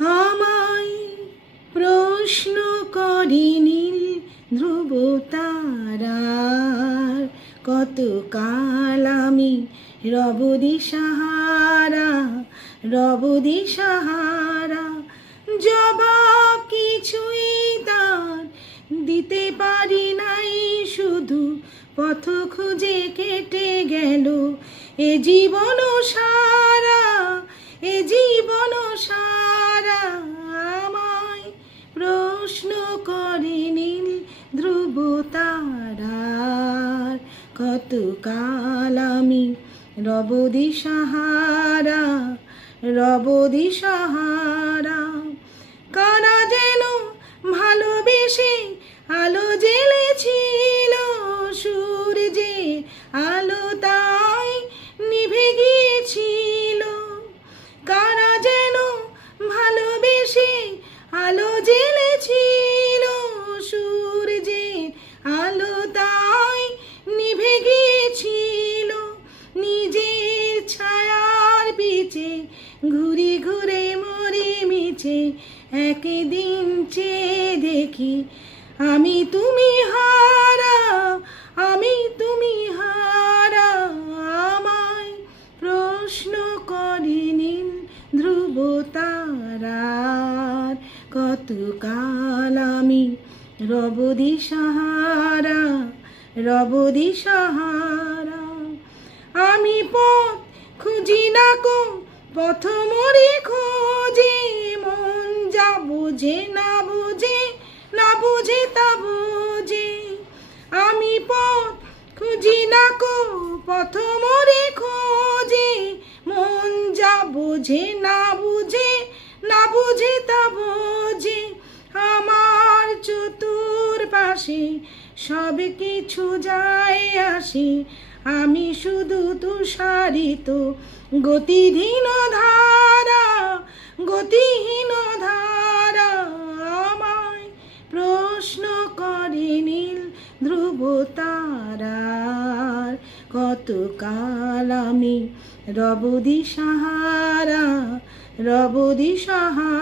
আমায় প্রশ্ন করে নীল ধ্রুব তারার, কতকাল আমি রব দিশাহারা, রব দিশাহারা। জবাব কিছুই তার দিতে পারি নাই, শুধু পথ খুঁজে কেটে গেল এ জীবন সারা, এ জীবন সারা। আমায় প্রশ্ন করে নীল ধ্রুব তারার, কতকাল আমি রব দিশাহারা, রব দিশাহারা। কারা যেন ভালোবেসে আলো জ্বেলেছিল, সূর্যে আলো তাই নিভে গিয়েছিল। কারা যেন ভালোবেসে আলো জ্বেলেছিল, সূর্যে আলো তাই নিভে গিয়েছিল। নিজের ছায়ার পিছে ঘুরে ঘুরে মরে মিছে, একদিন চেয়ে দেখি আমি তুমি হারা, আমি তুমি হারা। আমায় প্রশ্ন করে নীল ধ্রুব তারার, কতকাল আমি রব দিশাহারা, রব দিশাহারা। আমি পথ খুঁজি না কো পথ মরি খোঁজে, মন যা বুঝে না বুঝে, না বুঝে তা বুঝে। আমি পথ খুঁজি না কো পথ মরি খোঁজে, মন যা বুঝে না বুঝে, না বুঝে তা বুঝে। আমার চতুর্পাশে সব কিছু যায় আসে, আমি শুধু তুষারিত গতিহীন ধারা, গতিহীন ধারা। আমায় প্রশ্ন করে নীল ধ্রুব তারার, কতকাল আমি রব দিশাহারা, রব দিশাহারা।